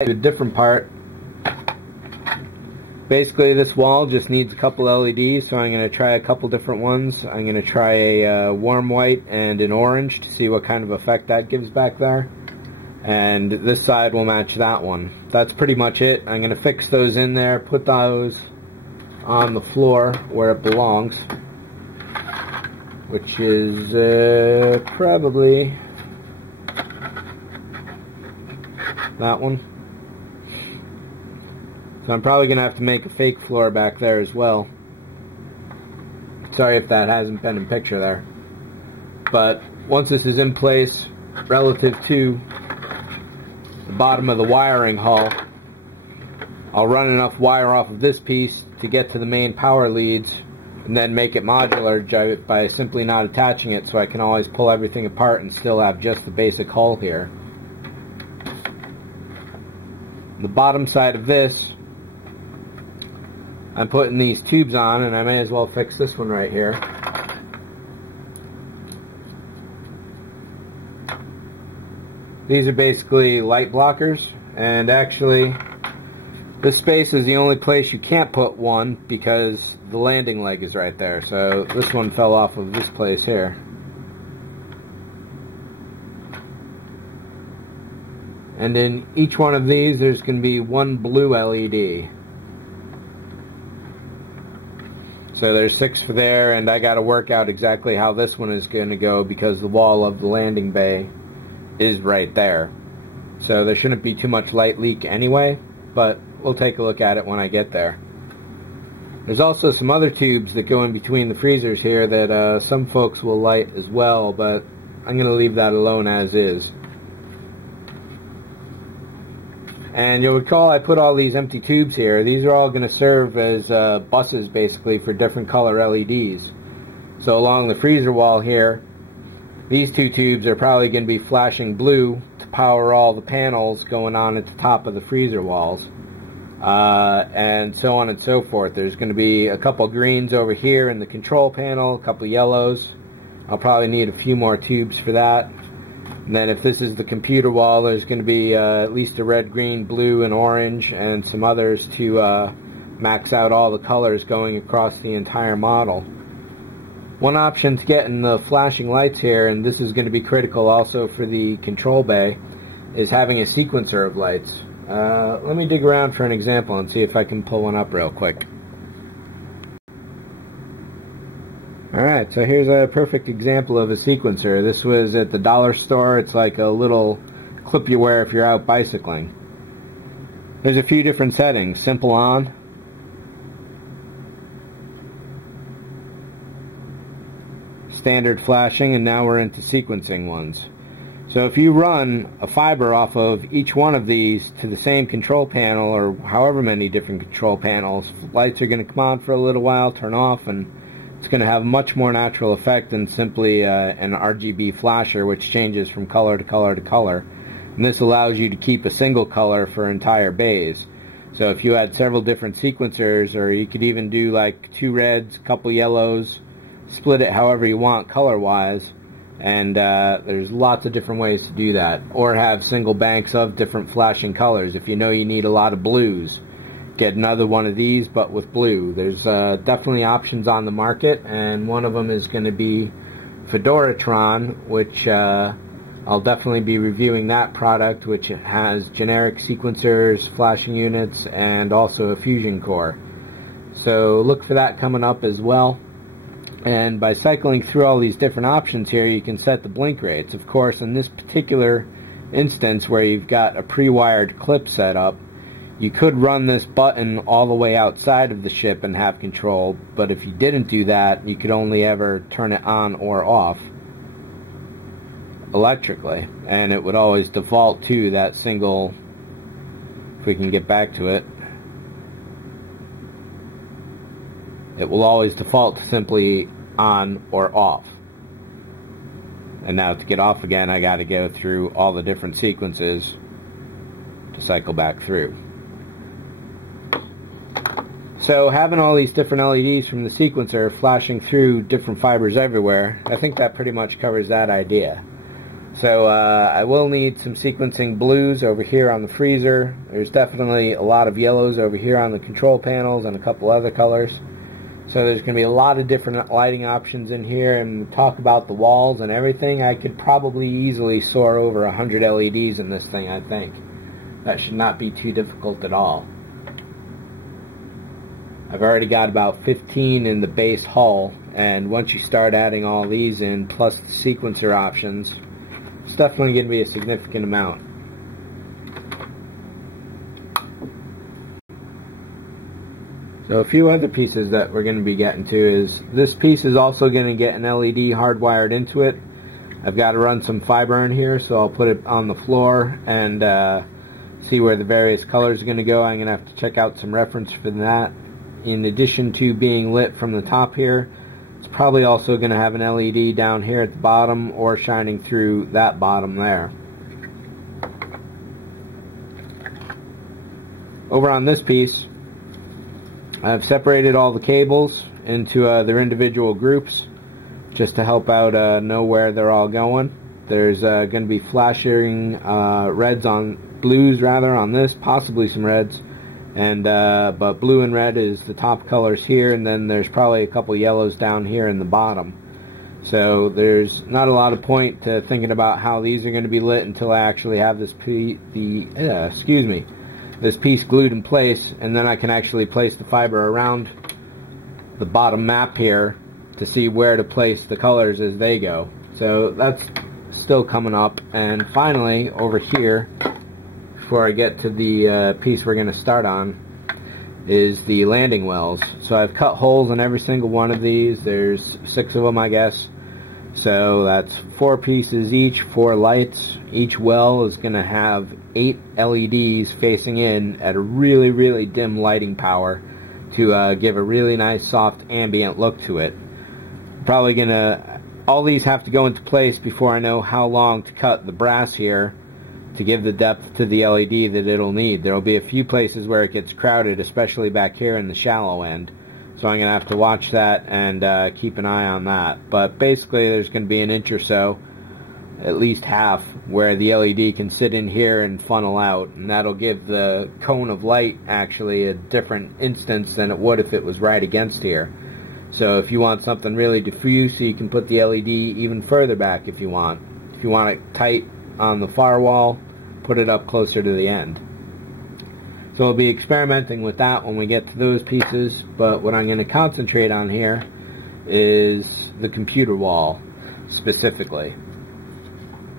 A different part. Basically this wall just needs a couple LEDs, so I'm going to try a couple different ones. I'm going to try a warm white and an orange to see what kind of effect that gives back there. And this side will match that one. That's pretty much it. I'm going to fix those in there, put those on the floor where it belongs, which is probably that one. So I'm probably going to have to make a fake floor back there as well. Sorry if that hasn't been in picture there. But once this is in place relative to the bottom of the wiring hull, I'll run enough wire off of this piece to get to the main power leads and then make it modular by simply not attaching it, so I can always pull everything apart and still have just the basic hull here. The bottom side of this, I'm putting these tubes on, and I may as well fix this one right here. These are basically light blockers, and actually this space is the only place you can't put one because the landing leg is right there. So this one fell off of this place here. And in each one of these there's going to be one blue LED. So there's 6 for there, and I got to work out exactly how this one is going to go because the wall of the landing bay is right there. So there shouldn't be too much light leak anyway, but we'll take a look at it when I get there. There's also some other tubes that go in between the freezers here that some folks will light as well, but I'm going to leave that alone as is. And you'll recall I put all these empty tubes here. These are all going to serve as buses basically for different color LEDs. So along the freezer wall here, these 2 tubes are probably going to be flashing blue to power all the panels going on at the top of the freezer walls. And so on and so forth. There's going to be a couple greens over here in the control panel, a couple yellows. I'll probably need a few more tubes for that. And then if this is the computer wall, there's going to be at least a red, green, blue, and orange, and some others to max out all the colors going across the entire model. One option to getting the flashing lights here, and this is going to be critical also for the control bay, is having a sequencer of lights. Let me dig around for an example and see if I can pull one up real quick. Alright, so here's a perfect example of a sequencer. This was at the dollar store. It's like a little clip you wear if you're out bicycling. There's a few different settings. Simple on, standard flashing, and now we're into sequencing ones. So if you run a fiber off of each one of these to the same control panel, or however many different control panels, lights are going to come on for a little while, turn off, and it's going to have a much more natural effect than simply an RGB flasher, which changes from color to color to color. And this allows you to keep a single color for entire bays. So if you had several different sequencers, or you could even do like 2 reds, a couple yellows, split it however you want color-wise, and there's lots of different ways to do that. Or have single banks of different flashing colors. If you know you need a lot of blues, get another one of these but with blue. There's definitely options on the market, and one of them is going to be Fedoratron, which I'll definitely be reviewing that product, which has generic sequencers, flashing units, and also a fusion core. So look for that coming up as well. And by cycling through all these different options here, you can set the blink rates. Of course, in this particular instance where you've got a pre-wired clip set up, you could run this button all the way outside of the ship and have control, but if you didn't do that, you could only ever turn it on or off electrically, and it would always default to that single. If we can get back to it, it will always default to simply on or off. And now to get off again, I got to go through all the different sequences to cycle back through. So having all these different LEDs from the sequencer flashing through different fibers everywhere, I think that pretty much covers that idea. So I will need some sequencing blues over here on the freezer. There's definitely a lot of yellows over here on the control panels and a couple other colors. So there's going to be a lot of different lighting options in here, and talk about the walls and everything. I could probably easily soar over 100 LEDs in this thing, I think. That should not be too difficult at all. I've already got about 15 in the base hull, and once you start adding all these in, plus the sequencer options, it's definitely going to be a significant amount. So a few other pieces that we're going to be getting to is, this piece is also going to get an LED hardwired into it. I've got to run some fiber in here, so I'll put it on the floor and see where the various colors are going to go. I'm going to have to check out some reference for that. In addition to being lit from the top here, it's probably also going to have an LED down here at the bottom, or shining through that bottom there. Over on this piece, I've separated all the cables into their individual groups, just to help out know where they're all going. There's going to be flashing blues on this, possibly some reds, and but blue and red is the top colors here, and then there's probably a couple yellows down here in the bottom. So there's not a lot of point to thinking about how these are going to be lit until I actually have this this piece glued in place, and then I can actually place the fiber around the bottom map here to see where to place the colors as they go. So that's still coming up. And finally, over here, before I get to the piece we're going to start on, is the landing wells. So I've cut holes in every single one of these. There's 6 of them, I guess. So that's 4 pieces each, 4 lights. Each well is going to have 8 LEDs facing in at a really, really dim lighting power to give a really nice soft ambient look to it. Probably going to, all these have to go into place before I know how long to cut the brass here to give the depth to the LED that it'll need. There'll be a few places where it gets crowded, especially back here in the shallow end. So I'm going to have to watch that and keep an eye on that. But basically there's going to be an inch or so, at least half, where the LED can sit in here and funnel out. And that'll give the cone of light actually a different instance than it would if it was right against here. So if you want something really diffuse, you can put the LED even further back if you want. If you want it tight on the far wall, put it up closer to the end. So we'll be experimenting with that when we get to those pieces, but what I'm going to concentrate on here is the computer wall specifically.